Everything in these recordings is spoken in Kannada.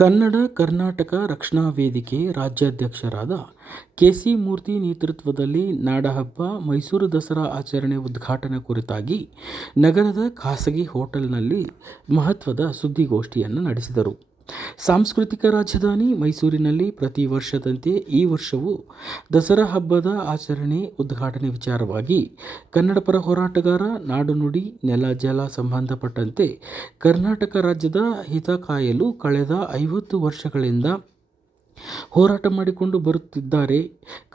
ಕನ್ನಡ ಕರ್ನಾಟಕ ರಕ್ಷಣಾ ವೇದಿಕೆ ರಾಜ್ಯಾಧ್ಯಕ್ಷರಾದ ಕೆ.ಸಿ. ಮೂರ್ತಿ ನೇತೃತ್ವದಲ್ಲಿ ನಾಡಹಬ್ಬ ಮೈಸೂರು ದಸರಾ ಆಚರಣೆ ಉದ್ಘಾಟನೆ ಕುರಿತಾಗಿ ನಗರದ ಖಾಸಗಿ ಹೋಟೆಲ್ನಲ್ಲಿ ಮಹತ್ವದ ಸುದ್ದಿಗೋಷ್ಠಿಯನ್ನು ನಡೆಸಿದರು. ಸಾಂಸ್ಕೃತಿಕ ರಾಜಧಾನಿ ಮೈಸೂರಿನಲ್ಲಿ ಪ್ರತಿ ವರ್ಷದಂತೆ ಈ ವರ್ಷವೂ ದಸರಾ ಹಬ್ಬದ ಆಚರಣೆ ಉದ್ಘಾಟನೆ ವಿಚಾರವಾಗಿ ಕನ್ನಡಪರ ಹೋರಾಟಗಾರ, ನಾಡು ನುಡಿ, ನೆಲ ಜಲ ಸಂಬಂಧಪಟ್ಟಂತೆ ಕರ್ನಾಟಕ ರಾಜ್ಯದ ಹಿತ ಕಾಯಲು ಕಳೆದ 50 ವರ್ಷಗಳಿಂದ ಹೋರಾಟ ಮಾಡಿಕೊಂಡು ಬರುತ್ತಿದ್ದಾರೆ.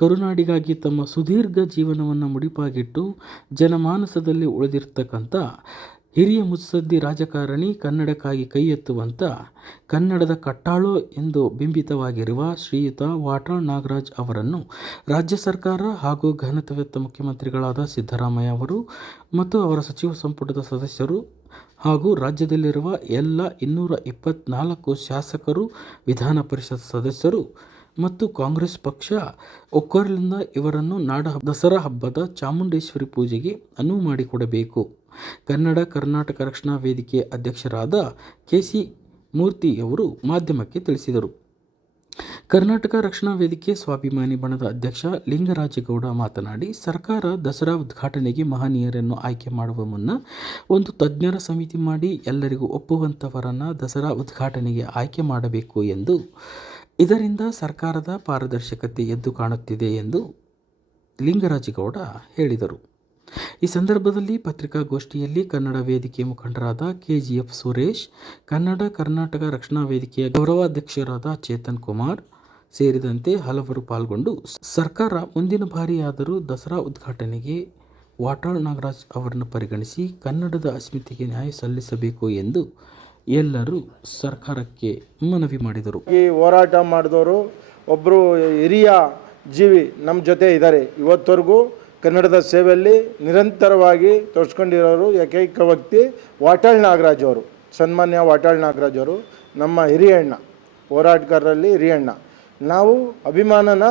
ಕರುನಾಡಿಗಾಗಿ ತಮ್ಮ ಸುದೀರ್ಘ ಜೀವನವನ್ನು ಮುಡಿಪಾಗಿಟ್ಟು ಜನಮಾನಸದಲ್ಲಿ ಉಳಿದಿರತಕ್ಕಂಥ ಹಿರಿಯ ಮುತ್ಸದ್ದಿ ರಾಜಕಾರಣಿ, ಕನ್ನಡಕ್ಕಾಗಿ ಕೈ ಎತ್ತುವಂಥ ಕನ್ನಡದ ಕಟ್ಟಾಳು ಎಂದು ಬಿಂಬಿತವಾಗಿರುವ ಶ್ರೀಯುತ ವಾಟಾಳ್ ನಾಗರಾಜ್ ಅವರನ್ನು ರಾಜ್ಯ ಸರ್ಕಾರ ಹಾಗೂ ಘನತೆವೆತ್ತ ಮುಖ್ಯಮಂತ್ರಿಗಳಾದ ಸಿದ್ದರಾಮಯ್ಯ ಅವರು ಮತ್ತು ಅವರ ಸಚಿವ ಸಂಪುಟದ ಸದಸ್ಯರು ಹಾಗೂ ರಾಜ್ಯದಲ್ಲಿರುವ ಎಲ್ಲ 224 ಶಾಸಕರು, ವಿಧಾನ ಪರಿಷತ್ ಸದಸ್ಯರು ಮತ್ತು ಕಾಂಗ್ರೆಸ್ ಪಕ್ಷ ಒಕ್ಕೊರಲಿಂದ ಇವರನ್ನು ದಸರಾ ಹಬ್ಬದ ಚಾಮುಂಡೇಶ್ವರಿ ಪೂಜೆಗೆ ಅನುವು ಮಾಡಿಕೊಡಬೇಕು. ಕನ್ನಡ ಕರ್ನಾಟಕ ರಕ್ಷಣಾ ವೇದಿಕೆ ಅಧ್ಯಕ್ಷರಾದ ಕೆ.ಸಿ. ಮೂರ್ತಿಯವರು ಮಾಧ್ಯಮಕ್ಕೆ ತಿಳಿಸಿದರು. ಕರ್ನಾಟಕ ರಕ್ಷಣಾ ವೇದಿಕೆ ಸ್ವಾಭಿಮಾನಿ ಬಣದ ಅಧ್ಯಕ್ಷ ಲಿಂಗರಾಜೇಗೌಡ ಮಾತನಾಡಿ, ಸರ್ಕಾರ ದಸರಾ ಉದ್ಘಾಟನೆಗೆ ಮಹನೀಯರನ್ನು ಆಯ್ಕೆ ಮಾಡುವ ಮುನ್ನ ಒಂದು ತಜ್ಞರ ಸಮಿತಿ ಮಾಡಿ ಎಲ್ಲರಿಗೂ ಒಪ್ಪುವಂಥವರನ್ನು ದಸರಾ ಉದ್ಘಾಟನೆಗೆ ಆಯ್ಕೆ ಮಾಡಬೇಕು ಎಂದು, ಇದರಿಂದ ಸರ್ಕಾರದ ಪಾರದರ್ಶಕತೆ ಎದ್ದು ಕಾಣುತ್ತಿದೆ ಎಂದು ಲಿಂಗರಾಜೇಗೌಡ ಹೇಳಿದರು. ಈ ಸಂದರ್ಭದಲ್ಲಿ ಪತ್ರಿಕಾಗೋಷ್ಠಿಯಲ್ಲಿ ಕನ್ನಡ ವೇದಿಕೆ ಮುಖಂಡರಾದ ಕೆ.ಜಿ.ಎಫ್. ಸುರೇಶ್, ಕನ್ನಡ ಕರ್ನಾಟಕ ರಕ್ಷಣಾ ವೇದಿಕೆಯ ಗೌರವಾಧ್ಯಕ್ಷರಾದ ಚೇತನ್ ಕುಮಾರ್ ಸೇರಿದಂತೆ ಹಲವರು ಪಾಲ್ಗೊಂಡು, ಸರ್ಕಾರ ಮುಂದಿನ ಬಾರಿಯಾದರೂ ದಸರಾ ಉದ್ಘಾಟನೆಗೆ ವಾಟಾಳ್ ನಾಗರಾಜ್ ಅವರನ್ನು ಪರಿಗಣಿಸಿ ಕನ್ನಡದ ಅಸ್ಮಿತೆಗೆ ನ್ಯಾಯ ಸಲ್ಲಿಸಬೇಕು ಎಂದು ಎಲ್ಲರೂ ಸರ್ಕಾರಕ್ಕೆ ಮನವಿ ಮಾಡಿದರು. ಈ ಹೋರಾಟ ಮಾಡಿದವರು ಒಬ್ಬರು ಹಿರಿಯ ಜೀವಿ ನಮ್ಮ ಜೊತೆ ಇದ್ದಾರೆ. ಇವತ್ತವರೆಗೂ ಕನ್ನಡದ ಸೇವೆಯಲ್ಲಿ ನಿರಂತರವಾಗಿ ತೋರಿಸ್ಕೊಂಡಿರೋರು ಏಕೈಕ ವ್ಯಕ್ತಿ ವಾಟಾಳ್ ನಾಗರಾಜ್ ಅವರು. ಸನ್ಮಾನ್ಯ ವಾಟಾಳ್ ನಾಗರಾಜ್ ಅವರು ನಮ್ಮ ಹಿರಿಯಣ್ಣ, ಹೋರಾಟಗಾರರಲ್ಲಿ ಹಿರಿಯಣ್ಣ. ನಾವು ಅಭಿಮಾನನ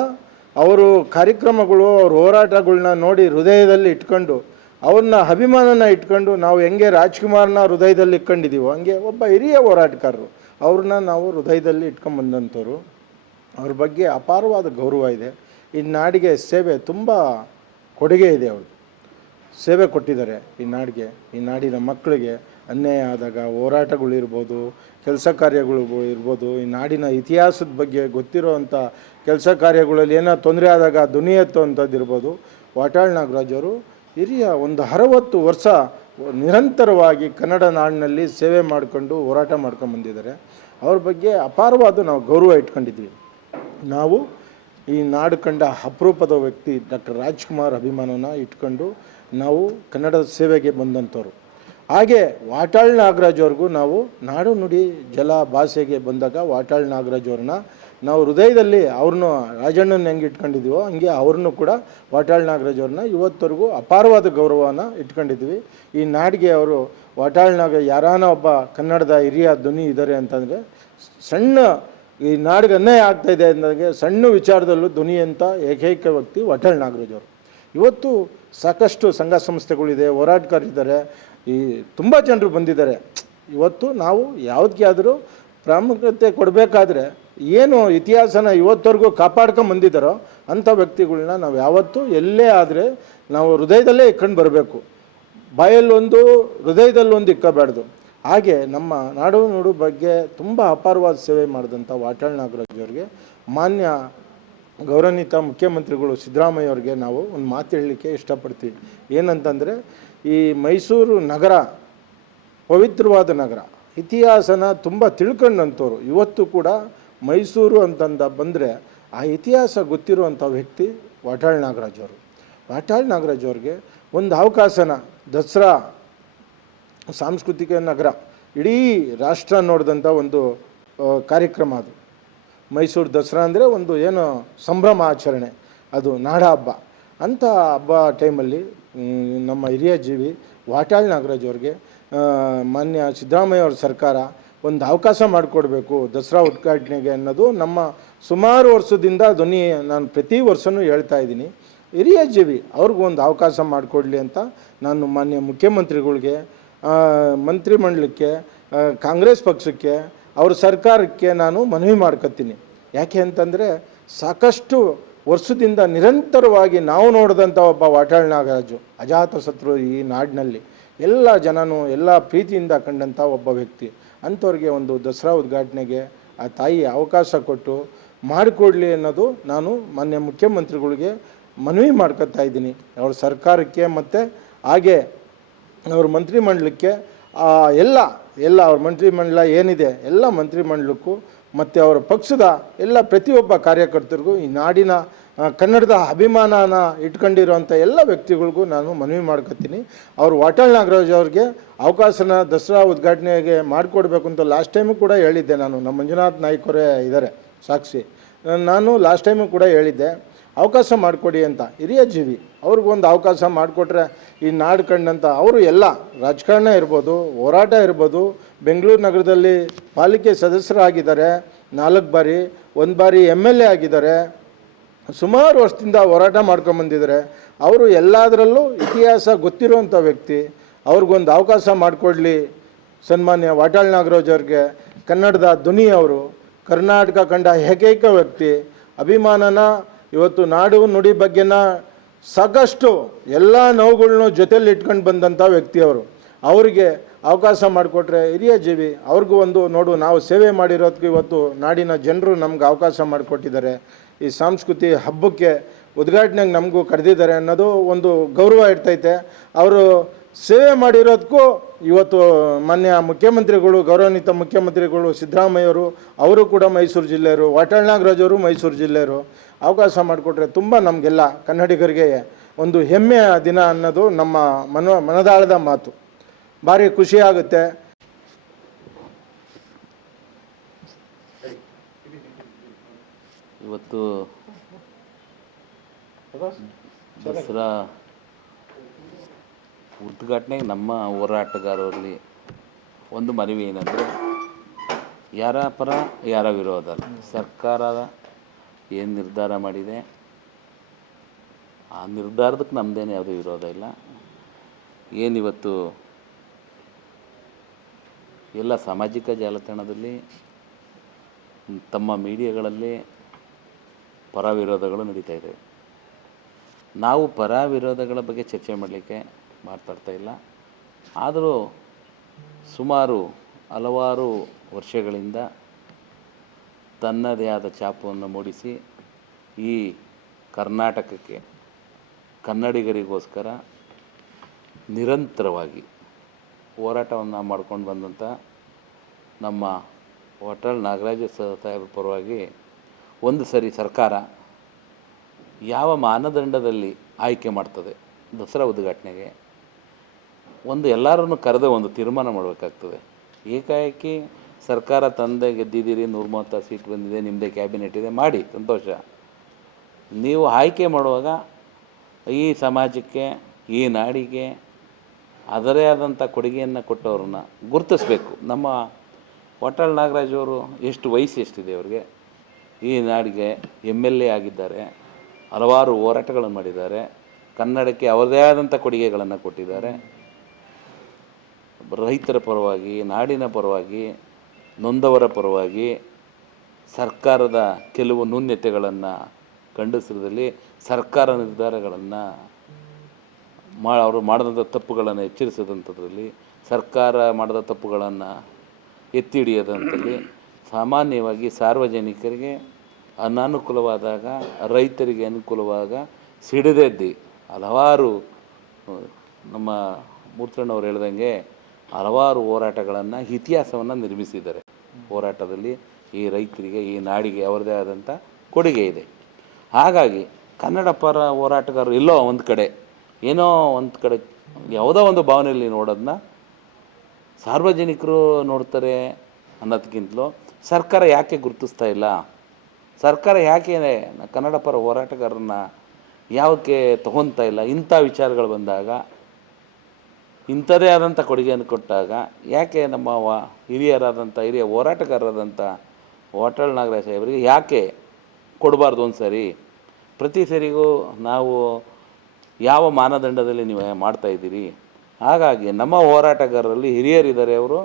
ಅವರು ಕಾರ್ಯಕ್ರಮಗಳು, ಅವ್ರ ಹೋರಾಟಗಳನ್ನ ನೋಡಿ ಹೃದಯದಲ್ಲಿ ಇಟ್ಕೊಂಡು, ಅವ್ರನ್ನ ಅಭಿಮಾನನ ಇಟ್ಕೊಂಡು ನಾವು ಹೆಂಗೆ ರಾಜ್ಕುಮಾರ್ನ ಹೃದಯದಲ್ಲಿ ಇಟ್ಕೊಂಡಿದ್ದೀವೋ ಹಂಗೆ ಒಬ್ಬ ಹಿರಿಯ ಹೋರಾಟಗಾರರು, ಅವ್ರನ್ನ ನಾವು ಹೃದಯದಲ್ಲಿ ಇಟ್ಕೊಂಡ್ಬಂದಂಥವ್ರು. ಅವ್ರ ಬಗ್ಗೆ ಅಪಾರವಾದ ಗೌರವ ಇದೆ. ಈ ನಾಡಿಗೆ ಸೇವೆ ತುಂಬ ಕೊಡುಗೆ ಇದೆ. ಅವರು ಸೇವೆ ಕೊಟ್ಟಿದ್ದಾರೆ ಈ ನಾಡಿಗೆ, ಈ ನಾಡಿನ ಮಕ್ಕಳಿಗೆ. ಅನ್ಯಾಯ ಆದಾಗ ಹೋರಾಟಗಳಿರ್ಬೋದು, ಕೆಲಸ ಕಾರ್ಯಗಳು ಇರ್ಬೋದು, ಈ ನಾಡಿನ ಇತಿಹಾಸದ ಬಗ್ಗೆ ಗೊತ್ತಿರೋವಂಥ ಕೆಲಸ ಕಾರ್ಯಗಳಲ್ಲಿ ಏನೋ ತೊಂದರೆ ಆದಾಗ ಧ್ವನಿ ಎತ್ತುವಂಥದ್ದು ಇರ್ಬೋದು. ವಾಟಾಳ್ ನಾಗರಾಜ್ ಅವರು ಹಿರಿಯ ಒಂದು 60 ವರ್ಷ ನಿರಂತರವಾಗಿ ಕನ್ನಡ ನಾಡಿನಲ್ಲಿ ಸೇವೆ ಮಾಡಿಕೊಂಡು ಹೋರಾಟ ಮಾಡ್ಕೊಂಡು ಬಂದಿದ್ದಾರೆ. ಅವ್ರ ಬಗ್ಗೆ ಅಪಾರವಾದ ನಾವು ಗೌರವ ಇಟ್ಕೊಂಡಿದ್ವಿ. ನಾವು ಈ ನಾಡು ಕಂಡ ಅಪರೂಪದ ವ್ಯಕ್ತಿ ಡಾಕ್ಟರ್ ರಾಜ್ಕುಮಾರ್ ಅಭಿಮಾನನ ಇಟ್ಕೊಂಡು ನಾವು ಕನ್ನಡದ ಸೇವೆಗೆ ಬಂದಂಥವ್ರು. ಹಾಗೆ ವಾಟಾಳ್ ನಾಗರಾಜ್ ಅವ್ರಿಗೂ ನಾವು ನಾಡು ನುಡಿ ಜಲ ಭಾಷೆಗೆ ಬಂದಾಗ ವಾಟಾಳ್ ನಾಗರಾಜ್ ಅವ್ರನ್ನ ನಾವು ಹೃದಯದಲ್ಲಿ ಅವ್ರನ್ನೂ ರಾಜಣ್ಣನ ಹೆಂಗೆ ಇಟ್ಕೊಂಡಿದ್ದೀವೋ ಹಂಗೆ ಅವ್ರನ್ನೂ ಕೂಡ ವಾಟಾಳ್ ನಾಗರಾಜ್ ಅವ್ರನ್ನ ಇವತ್ತವರೆಗೂ ಅಪಾರವಾದ ಗೌರವನ ಇಟ್ಕೊಂಡಿದ್ವಿ. ಈ ನಾಡಿಗೆ ಅವರು ವಾಟಾಳ್ ನಾಗರಾಜ್ ಯಾರಾನ ಒಬ್ಬ ಕನ್ನಡದ ಹಿರಿಯ ಧ್ವನಿ ಇದ್ದಾರೆ ಅಂತಂದರೆ, ಸಣ್ಣ ಈ ನಾಡಿಗೆ ಅನ್ಯಾಯ ಆಗ್ತಾಯಿದೆ ಅಂದಾಗೆ ಸಣ್ಣ ವಿಚಾರದಲ್ಲೂ ಧ್ವನಿ ಅಂತ ಏಕೈಕ ವ್ಯಕ್ತಿ ವಾಟಾಳ್ ನಾಗರಾಜ್ ಅವರು. ಇವತ್ತು ಸಾಕಷ್ಟು ಸಂಘ ಸಂಸ್ಥೆಗಳಿದೆ, ಹೋರಾಟಗಾರರಿದ್ದಾರೆ, ಈ ತುಂಬ ಜನರು ಬಂದಿದ್ದಾರೆ. ಇವತ್ತು ನಾವು ಯಾವುದಕ್ಕೆ ಆದರೂ ಪ್ರಾಮುಖ್ಯತೆ ಕೊಡಬೇಕಾದ್ರೆ ಏನು ಇತಿಹಾಸನ ಇವತ್ತವರೆಗೂ ಕಾಪಾಡ್ಕೊಂಬಂದಿದ್ದಾರೋ ಅಂಥ ವ್ಯಕ್ತಿಗಳನ್ನ ನಾವು ಯಾವತ್ತೂ ಎಲ್ಲೇ ಆದರೆ ನಾವು ಹೃದಯದಲ್ಲೇ ಇಟ್ಕೊಂಡು ಬರಬೇಕು. ಬಾಯಲ್ಲೊಂದು ಹೃದಯದಲ್ಲೊಂದು ಇಕ್ಕಬಾರ್ದು. ಹಾಗೆ ನಮ್ಮ ನಾಡು ನುಡು ಬಗ್ಗೆ ತುಂಬ ಅಪಾರವಾದ ಸೇವೆ ಮಾಡಿದಂಥ ವಾಟಾಳ್ ನಾಗರಾಜ್ ಅವರಿಗೆ, ಮಾನ್ಯ ಗೌರವಾನ್ವಿತ ಮುಖ್ಯಮಂತ್ರಿಗಳು ಸಿದ್ದರಾಮಯ್ಯ ಅವ್ರಿಗೆ ನಾವು ಒಂದು ಮಾತು ಹೇಳಲಿಕ್ಕೆ ಇಷ್ಟಪಡ್ತೀವಿ. ಏನಂತಂದರೆ, ಈ ಮೈಸೂರು ನಗರ ಪವಿತ್ರವಾದ ನಗರ, ಇತಿಹಾಸನ ತುಂಬ ತಿಳ್ಕೊಂಡಂಥವ್ರು. ಇವತ್ತು ಕೂಡ ಮೈಸೂರು ಅಂತಂದ ಬಂದರೆ ಆ ಇತಿಹಾಸ ಗೊತ್ತಿರುವಂಥ ವ್ಯಕ್ತಿ ವಾಟಾಳ್ ನಾಗರಾಜ್ ಅವರು. ವಾಟಾಳ್ ನಾಗರಾಜ್ ಅವ್ರಿಗೆ ಒಂದು ಅವಕಾಶನ ದಸರಾ ಸಾಂಸ್ಕೃತಿಕ ನಗರ, ಇಡೀ ರಾಷ್ಟ್ರ ನೋಡಿದಂಥ ಒಂದು ಕಾರ್ಯಕ್ರಮ ಅದು. ಮೈಸೂರು ದಸರಾ ಅಂದರೆ ಒಂದು ಏನು ಸಂಭ್ರಮ ಆಚರಣೆ, ಅದು ನಾಡ ಹಬ್ಬ. ಅಂಥ ಹಬ್ಬ ಟೈಮಲ್ಲಿ ನಮ್ಮ ಹಿರಿಯ ಜೀವಿ ವಾಟಾಳ್ ನಾಗರಾಜ್ ಅವ್ರಿಗೆ ಮಾನ್ಯ ಸಿದ್ದರಾಮಯ್ಯ ಅವ್ರ ಸರ್ಕಾರ ಒಂದು ಅವಕಾಶ ಮಾಡಿಕೊಡ್ಬೇಕು ದಸರಾ ಉದ್ಘಾಟನೆಗೆ ಅನ್ನೋದು ನಮ್ಮ ಸುಮಾರು ವರ್ಷದಿಂದ ಧ್ವನಿ ನಾನು ಪ್ರತಿ ವರ್ಷವೂ ಹೇಳ್ತಾ ಇದ್ದೀನಿ. ಹಿರಿಯ ಜೀವಿ ಅವ್ರಿಗೂ ಒಂದು ಅವಕಾಶ ಮಾಡಿಕೊಡ್ಲಿ ಅಂತ ನಾನು ಮಾನ್ಯ ಮುಖ್ಯಮಂತ್ರಿಗಳಿಗೆ, ಮಂತ್ರಿಮಂಡಲಕ್ಕೆ, ಕಾಂಗ್ರೆಸ್ ಪಕ್ಷಕ್ಕೆ ಅವ್ರ ಸರ್ಕಾರಕ್ಕೆ ನಾನು ಮನವಿ ಮಾಡ್ಕೊತೀನಿ. ಯಾಕೆ ಅಂತಂದರೆ ಸಾಕಷ್ಟು ವರ್ಷದಿಂದ ನಿರಂತರವಾಗಿ ನಾವು ನೋಡಿದಂಥ ಒಬ್ಬ ವಾಟಾಳ್ ನಾಗರಾಜು ಅಜಾತಶತ್ರು ಈ ನಾಡಿನಲ್ಲಿ ಎಲ್ಲ ಜನನೂ ಎಲ್ಲ ಪ್ರೀತಿಯಿಂದ ಕಂಡಂಥ ಒಬ್ಬ ವ್ಯಕ್ತಿ. ಅಂಥವ್ರಿಗೆ ಒಂದು ದಸರಾ ಉದ್ಘಾಟನೆಗೆ ಆ ತಾಯಿ ಅವಕಾಶ ಕೊಟ್ಟು ಮಾಡಿಕೊಡ್ಲಿ ಅನ್ನೋದು ನಾನು ಮಾನ್ಯ ಮುಖ್ಯಮಂತ್ರಿಗಳಿಗೆ ಮನವಿ ಮಾಡ್ಕೊತಾ ಇದ್ದೀನಿ. ಅವ್ರ ಸರ್ಕಾರಕ್ಕೆ ಮತ್ತು ಹಾಗೆ ಅವ್ರ ಮಂತ್ರಿಮಂಡಲಕ್ಕೆ ಎಲ್ಲ ಅವ್ರ ಮಂತ್ರಿಮಂಡಲ ಏನಿದೆ ಎಲ್ಲ ಮಂತ್ರಿಮಂಡಲಕ್ಕೂ ಮತ್ತು ಅವರ ಪಕ್ಷದ ಎಲ್ಲ ಪ್ರತಿಯೊಬ್ಬ ಕಾರ್ಯಕರ್ತರಿಗೂ ಈ ನಾಡಿನ ಕನ್ನಡದ ಅಭಿಮಾನನ ಇಟ್ಕೊಂಡಿರೋಂಥ ಎಲ್ಲ ವ್ಯಕ್ತಿಗಳಿಗೂ ನಾನು ಮನವಿ ಮಾಡ್ಕೊತೀನಿ. ಅವರು ವಾಟಾಳ್ ನಾಗರಾಜ್ ಅವ್ರಿಗೆ ಅವಕಾಶನ ದಸರಾ ಉದ್ಘಾಟನೆಗೆ ಮಾಡಿಕೊಡ್ಬೇಕು ಅಂತ ಲಾಸ್ಟ್ ಟೈಮು ಕೂಡ ಹೇಳಿದ್ದೆ ನಾನು. ನಮ್ಮ ಮಂಜುನಾಥ್ ನಾಯ್ಕರೇ ಇದ್ದಾರೆ ಸಾಕ್ಷಿ. ನಾನು ಲಾಸ್ಟ್ ಟೈಮು ಕೂಡ ಹೇಳಿದ್ದೆ ಅವಕಾಶ ಮಾಡಿಕೊಡಿ ಅಂತ. ಹಿರಿಯ ಜೀವಿ ಅವ್ರಿಗೊಂದು ಅವಕಾಶ ಮಾಡಿಕೊಟ್ರೆ ಈ ನಾಡು ಕಂಡಂಥ ಅವರು ಎಲ್ಲ ರಾಜಕಾರಣ ಇರ್ಬೋದು, ಹೋರಾಟ ಇರ್ಬೋದು, ಬೆಂಗಳೂರು ನಗರದಲ್ಲಿ ಪಾಲಿಕೆ ಸದಸ್ಯರಾಗಿದ್ದಾರೆ 4 ಬಾರಿ, 1 ಬಾರಿ MLA ಆಗಿದ್ದಾರೆ, ಸುಮಾರು ವರ್ಷದಿಂದ ಹೋರಾಟ ಮಾಡ್ಕೊಂಬಂದಿದ್ದಾರೆ. ಅವರು ಎಲ್ಲದರಲ್ಲೂ ಇತಿಹಾಸ ಗೊತ್ತಿರುವಂಥ ವ್ಯಕ್ತಿ. ಅವ್ರಿಗೊಂದು ಅವಕಾಶ ಮಾಡಿಕೊಡ್ಲಿ ಸನ್ಮಾನ್ಯ ವಾಟಾಳ್ ನಾಗರಾಜ್ ಅವ್ರಿಗೆ. ಕನ್ನಡದ ಧ್ವನಿ ಅವರು, ಕರ್ನಾಟಕ ಕಂಡ ಏಕೈಕ ವ್ಯಕ್ತಿ. ಅಭಿಮಾನನ ಇವತ್ತು ನಾಡು ನುಡಿ ಬಗ್ಗೆನ ಸಾಕಷ್ಟು ಎಲ್ಲ ನೋವುಗಳನ್ನೂ ಜೊತೆಯಲ್ಲಿ ಇಟ್ಕೊಂಡು ಬಂದಂಥ ವ್ಯಕ್ತಿ ಅವರು. ಅವರಿಗೆ ಅವಕಾಶ ಮಾಡಿಕೊಟ್ರೆ ಹಿರಿಯ ಜೀವಿ ಅವ್ರಿಗೂ ಒಂದು ನೋಡು, ನಾವು ಸೇವೆ ಮಾಡಿರೋದಕ್ಕೆ ಇವತ್ತು ನಾಡಿನ ಜನರು ನಮ್ಗೆ ಅವಕಾಶ ಮಾಡಿಕೊಟ್ಟಿದ್ದಾರೆ. ಈ ಸಾಂಸ್ಕೃತಿಕ ಹಬ್ಬಕ್ಕೆ ಉದ್ಘಾಟನೆಗೆ ನಮಗೂ ಕರೆದಿದ್ದಾರೆ ಅನ್ನೋದು ಒಂದು ಗೌರವ ಇರ್ತೈತೆ. ಅವರು ಸೇವೆ ಮಾಡಿರೋದಕ್ಕೂ ಇವತ್ತು ಮಾನ್ಯ ಮುಖ್ಯಮಂತ್ರಿಗಳು, ಗೌರವಾನ್ವಿತ ಮುಖ್ಯಮಂತ್ರಿಗಳು ಸಿದ್ದರಾಮಯ್ಯವರು, ಅವರು ಕೂಡ ಮೈಸೂರು ಜಿಲ್ಲೆಯವರು, ವಾಟಾಳ್ ನಾಗರಾಜ್ ಅವರು ಮೈಸೂರು ಜಿಲ್ಲೆಯವರು. ಅವಕಾಶ ಮಾಡಿಕೊಟ್ರೆ ತುಂಬ ನಮಗೆಲ್ಲ ಕನ್ನಡಿಗರಿಗೆ ಒಂದು ಹೆಮ್ಮೆಯ ದಿನ ಅನ್ನೋದು ನಮ್ಮ ಮನದಾಳದ ಮಾತು. ಭಾರಿ ಖುಷಿಯಾಗುತ್ತೆ. ಇವತ್ತು ದಸರಾ ಉದ್ಘಾಟನೆಗೆ ನಮ್ಮ ಹೋರಾಟಗಾರರಲ್ಲಿ ಒಂದು ಮನವಿ ಏನಂದರೆ, ಯಾರ ಪರ ಯಾರ ವಿರೋಧ ಅಲ್ಲ, ಸರ್ಕಾರ ಏನು ನಿರ್ಧಾರ ಮಾಡಿದೆ ಆ ನಿರ್ಧಾರದಕ್ಕೆ ನಮ್ಮದೇನು ಯಾವುದೂ ವಿರೋಧ ಇಲ್ಲ. ಏನಿವತ್ತು ಎಲ್ಲ ಸಾಮಾಜಿಕ ಜಾಲತಾಣದಲ್ಲಿ ತಮ್ಮ ಮೀಡಿಯಾಗಳಲ್ಲಿ ಪರ ವಿರೋಧಗಳು ನಡೀತಾ ಇದೆ. ನಾವು ಪರ ವಿರೋಧಗಳ ಬಗ್ಗೆ ಚರ್ಚೆ ಮಾಡಲಿಕ್ಕೆ ಮಾತಾಡ್ತಾ ಇಲ್ಲ. ಆದರೂ ಸುಮಾರು ಹಲವಾರು ವರ್ಷಗಳಿಂದ ತನ್ನದೇ ಆದ ಛಾಪನ್ನು ಮೂಡಿಸಿ ಈ ಕರ್ನಾಟಕಕ್ಕೆ ಕನ್ನಡಿಗರಿಗೋಸ್ಕರ ನಿರಂತರವಾಗಿ ಹೋರಾಟವನ್ನು ಮಾಡ್ಕೊಂಡು ಬಂದಂಥ ನಮ್ಮ ವಾಟಾಳ್ ನಾಗರಾಜ ಸಾಹೇಬ್ರ ಪರವಾಗಿ ಒಂದು ಸರಿ ಸರ್ಕಾರ ಯಾವ ಮಾನದಂಡದಲ್ಲಿ ಆಯ್ಕೆ ಮಾಡ್ತದೆ ದಸರಾ ಉದ್ಘಾಟನೆಗೆ, ಒಂದು ಎಲ್ಲರನ್ನು ಕರೆದು ಒಂದು ತೀರ್ಮಾನ ಮಾಡಬೇಕಾಗ್ತದೆ. ಏಕಾಏಕಿ ಸರ್ಕಾರ ತಂದೆ ಗೆದ್ದಿದ್ದೀರಿ, 136 ಸೀಟ್ ಬಂದಿದೆ, ನಿಮ್ಮದೇ ಕ್ಯಾಬಿನೆಟ್ ಇದೆ, ಮಾಡಿ ಸಂತೋಷ. ನೀವು ಆಯ್ಕೆ ಮಾಡುವಾಗ ಈ ಸಮಾಜಕ್ಕೆ, ಈ ನಾಡಿಗೆ ಅದರೇ ಆದಂಥ ಕೊಡುಗೆಯನ್ನು ಕೊಟ್ಟವ್ರನ್ನ ಗುರುತಿಸ್ಬೇಕು. ನಮ್ಮ ವಾಟಾಳ್ ನಾಗರಾಜ್ ಅವರು ಎಷ್ಟು ವಯಸ್ಸು ಎಷ್ಟಿದೆ ಅವ್ರಿಗೆ, ಈ ನಾಡಿಗೆ MLA ಆಗಿದ್ದಾರೆ, ಹಲವಾರು ಹೋರಾಟಗಳನ್ನು ಮಾಡಿದ್ದಾರೆ, ಕನ್ನಡಕ್ಕೆ ಅವರದೇ ಆದಂಥ ಕೊಡುಗೆಗಳನ್ನು ಕೊಟ್ಟಿದ್ದಾರೆ. ರೈತರ ಪರವಾಗಿ, ನಾಡಿನ ಪರವಾಗಿ, ನೊಂದವರ ಪರವಾಗಿ ಸರ್ಕಾರದ ಕೆಲವು ನ್ಯೂನತೆಗಳನ್ನು ಖಂಡಿಸಿದಲ್ಲಿ ಸರ್ಕಾರ ನಿರ್ಧಾರಗಳನ್ನು ಅವರು ಮಾಡಿದಂಥ ತಪ್ಪುಗಳನ್ನು ಎಚ್ಚರಿಸಿದಂಥದ್ರಲ್ಲಿ, ಸರ್ಕಾರ ಮಾಡಿದ ತಪ್ಪುಗಳನ್ನು ಎತ್ತಿ ಹಿಡಿಯೋದಂಥಲ್ಲಿ ಸಾಮಾನ್ಯವಾಗಿ ಸಾರ್ವಜನಿಕರಿಗೆ ಅನಾನುಕೂಲವಾದಾಗ, ರೈತರಿಗೆ ಅನುಕೂಲವಾಗ ಸಿಡಿದೆದ್ದಿ ಹಲವಾರು ನಮ್ಮ ಮೂರ್ತಣ್ಣವ್ರು ಹೇಳ್ದಂಗೆ ಹಲವಾರು ಹೋರಾಟಗಳನ್ನು, ಇತಿಹಾಸವನ್ನು ನಿರ್ಮಿಸಿದ್ದಾರೆ. ಹೋರಾಟದಲ್ಲಿ ಈ ರೈತರಿಗೆ, ಈ ನಾಡಿಗೆ ಅವರದೇ ಆದಂಥ ಕೊಡುಗೆ ಇದೆ. ಹಾಗಾಗಿ ಕನ್ನಡ ಪರ ಹೋರಾಟಗಾರರು ಎಲ್ಲೋ ಒಂದು ಕಡೆ, ಏನೋ ಒಂದು ಕಡೆ ಯಾವುದೋ ಒಂದು ಭಾವನೆಯಲ್ಲಿ ನೋಡೋದನ್ನ ಸಾರ್ವಜನಿಕರು ನೋಡ್ತಾರೆ ಅನ್ನೋದಕ್ಕಿಂತಲೂ ಸರ್ಕಾರ ಯಾಕೆ ಗುರುತಿಸ್ತಾ ಇಲ್ಲ, ಸರ್ಕಾರ ಯಾಕೆ ಕನ್ನಡ ಪರ ಹೋರಾಟಗಾರರನ್ನ ಯಾಕೆ ತೊಗೊತಾ ಇಲ್ಲ, ಇಂಥ ವಿಚಾರಗಳು ಬಂದಾಗ, ಇಂಥದೇ ಆದಂಥ ಕೊಡುಗೆಯನ್ನು ಕೊಟ್ಟಾಗ ಯಾಕೆ ನಮ್ಮ ಹಿರಿಯ ಹೋರಾಟಗಾರರಾದಂಥ ವಾಟಾಳ್ ನಾಗರಾಜ್ ಸಾಹೇಬರಿಗೆ ಯಾಕೆ ಕೊಡಬಾರ್ದು? ಒಂದು ಸರಿ ಪ್ರತಿ ಸರಿಗೂ ನಾವು ಯಾವ ಮಾನದಂಡದಲ್ಲಿ ನೀವು ಮಾಡ್ತಾಯಿದ್ದೀರಿ? ಹಾಗಾಗಿ ನಮ್ಮ ಹೋರಾಟಗಾರರಲ್ಲಿ ಹಿರಿಯರಿದ್ದಾರೆ, ಅವರು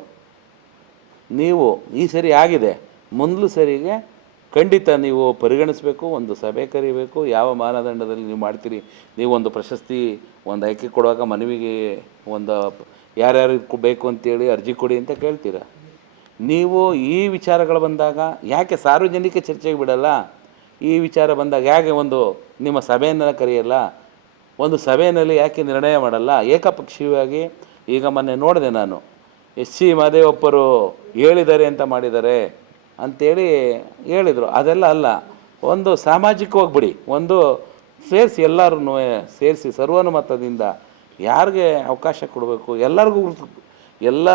ನೀವು ಈ ಸರಿ ಆಗಿದೆ, ಮುಂದಲು ಸರಿಗೆ ಖಂಡಿತ ನೀವು ಪರಿಗಣಿಸಬೇಕು, ಒಂದು ಸಭೆ ಕರಿಬೇಕು. ಯಾವ ಮಾನದಂಡದಲ್ಲಿ ನೀವು ಮಾಡ್ತೀರಿ, ನೀವು ಒಂದು ಪ್ರಶಸ್ತಿ ಒಂದು ಆಯ್ಕೆ ಕೊಡುವಾಗ ಮನವಿಗೆ ಒಂದು ಯಾರ್ಯಾರು ಬೇಕು ಅಂತೇಳಿ ಅರ್ಜಿ ಕೊಡಿ ಅಂತ ಕೇಳ್ತೀರ. ನೀವು ಈ ವಿಚಾರಗಳು ಬಂದಾಗ ಯಾಕೆ ಸಾರ್ವಜನಿಕ ಚರ್ಚೆಗೆ ಬಿಡಲ್ಲ? ಈ ವಿಚಾರ ಬಂದಾಗ ಯಾಕೆ ಒಂದು ನಿಮ್ಮ ಸಭೆಯನ್ನು ಕರೆಯಲ್ಲ? ಒಂದು ಸಭೆಯಲ್ಲಿ ಯಾಕೆ ನಿರ್ಣಯ ಮಾಡಲ್ಲ? ಏಕಪಕ್ಷೀಯವಾಗಿ ಈಗ ಮೊನ್ನೆ ನೋಡಿದೆ ನಾನು, ಸಿ ಮಹದೇವಪ್ಪರು ಹೇಳಿದ್ದಾರೆ ಅಂತ ಮಾಡಿದ್ದಾರೆ ಅಂಥೇಳಿ ಹೇಳಿದರು. ಅದೆಲ್ಲ ಅಲ್ಲ, ಒಂದು ಸಾಮಾಜಿಕವಾಗಿ ಬಿಡಿ, ಒಂದು ಸೇರಿಸಿ ಎಲ್ಲರೂ ಸೇರಿಸಿ ಸರ್ವಾನುಮತದಿಂದ ಯಾರಿಗೆ ಅವಕಾಶ ಕೊಡಬೇಕು, ಎಲ್ಲರಿಗೂ ಎಲ್ಲ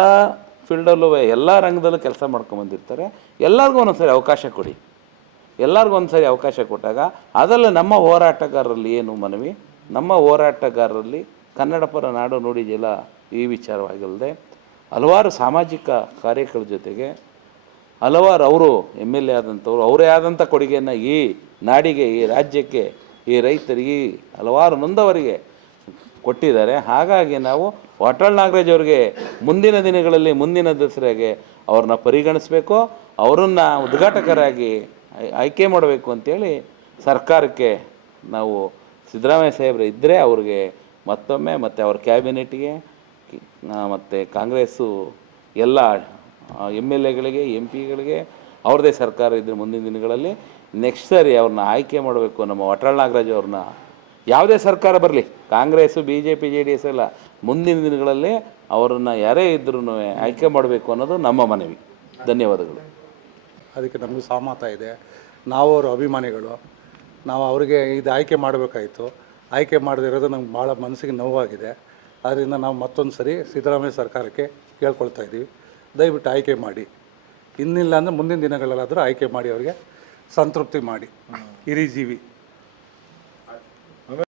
ಫೀಲ್ಡಲ್ಲೂ ಎಲ್ಲ ರಂಗದಲ್ಲೂ ಕೆಲಸ ಮಾಡ್ಕೊಂಬಂದಿರ್ತಾರೆ, ಎಲ್ಲರಿಗೂ ಒಂದೊಂದು ಸರಿ ಅವಕಾಶ ಕೊಡಿ. ಎಲ್ಲರಿಗೂ ಒಂದು ಸರಿ ಅವಕಾಶ ಕೊಟ್ಟಾಗ ಅದೆಲ್ಲ ನಮ್ಮ ಹೋರಾಟಗಾರರಲ್ಲಿ ಏನು ಮನವಿ, ನಮ್ಮ ಹೋರಾಟಗಾರರಲ್ಲಿ ಕನ್ನಡ ಪರ ನಾಡು ನುಡಿ ಜಲ ಈ ವಿಚಾರವಾಗಿಲ್ಲದೆ ಹಲವಾರು ಸಾಮಾಜಿಕ ಕಾರ್ಯಗಳ ಜೊತೆಗೆ ಹಲವಾರು ಅವರು MLA ಆದಂಥವ್ರು ಅವರೇ ಆದಂಥ ಕೊಡುಗೆಯನ್ನು ಈ ನಾಡಿಗೆ, ಈ ರಾಜ್ಯಕ್ಕೆ, ಈ ರೈತರಿಗೆ, ಹಲವಾರು ನೊಂದವರಿಗೆ ಕೊಟ್ಟಿದ್ದಾರೆ. ಹಾಗಾಗಿ ನಾವು ವಾಟಾಳ್ ನಾಗರಾಜ್ ಅವ್ರಿಗೆ ಮುಂದಿನ ದಿನಗಳಲ್ಲಿ, ಮುಂದಿನ ದಸರೆಗೆ ಅವ್ರನ್ನ ಪರಿಗಣಿಸಬೇಕು, ಅವರನ್ನು ಉದ್ಘಾಟಕರಾಗಿ ಆಯ್ಕೆ ಮಾಡಬೇಕು ಅಂತೇಳಿ ಸರ್ಕಾರಕ್ಕೆ ನಾವು ಸಿದ್ದರಾಮಯ್ಯ ಸಾಹೇಬ್ರು ಇದ್ದರೆ ಅವ್ರಿಗೆ ಮತ್ತೊಮ್ಮೆ ಮತ್ತು ಅವ್ರ ಕ್ಯಾಬಿನೆಟ್ಗೆ ಮತ್ತು ಕಾಂಗ್ರೆಸ್ಸು ಎಲ್ಲ MLAಗಳಿಗೆ MP ಗಳಿಗೆ ಅವ್ರದ್ದೇ ಸರ್ಕಾರ ಇದ್ದರೆ ಮುಂದಿನ ದಿನಗಳಲ್ಲಿ ನೆಕ್ಸ್ಟ್ ಸರಿ ಅವ್ರನ್ನ ಆಯ್ಕೆ ಮಾಡಬೇಕು. ನಮ್ಮ ವಾಟಾಳ್ ನಾಗರಾಜ್ ಅವ್ರನ್ನ ಯಾವುದೇ ಸರ್ಕಾರ ಬರಲಿ, ಕಾಂಗ್ರೆಸ್ಸು BJP JDS ಎಲ್ಲ, ಮುಂದಿನ ದಿನಗಳಲ್ಲಿ ಅವರನ್ನು ಯಾರೇ ಇದ್ರೂ ಆಯ್ಕೆ ಮಾಡಬೇಕು ಅನ್ನೋದು ನಮ್ಮ ಮನವಿ. ಧನ್ಯವಾದಗಳು. ಅದಕ್ಕೆ ನಮಗೂ ಸಹಮತ ಇದೆ. ನಾವು ಅವರ ಅಭಿಮಾನಿಗಳು, ನಾವು ಅವರಿಗೆ ಇದು ಆಯ್ಕೆ ಮಾಡಬೇಕಾಯಿತು. ಆಯ್ಕೆ ಮಾಡದಿರೋದು ನಮ್ಗೆ ಭಾಳ ಮನಸ್ಸಿಗೆ ನೋವಾಗಿದೆ. ಆದ್ದರಿಂದ ನಾವು ಮತ್ತೊಂದು ಸರಿ ಸಿದ್ದರಾಮಯ್ಯ ಸರ್ಕಾರಕ್ಕೆ ಕೇಳ್ಕೊಳ್ತಾ ಇದ್ದೀವಿ, ದಯವಿಟ್ಟು ಆಯ್ಕೆ ಮಾಡಿ. ಇನ್ನಿಲ್ಲ ಅಂದರೆ ಮುಂದಿನ ದಿನಗಳಲ್ಲಾದರೂ ಆಯ್ಕೆ ಮಾಡಿ, ಅವರಿಗೆ ಸಂತೃಪ್ತಿ ಮಾಡಿ. ಹಿರಿಜೀವಿ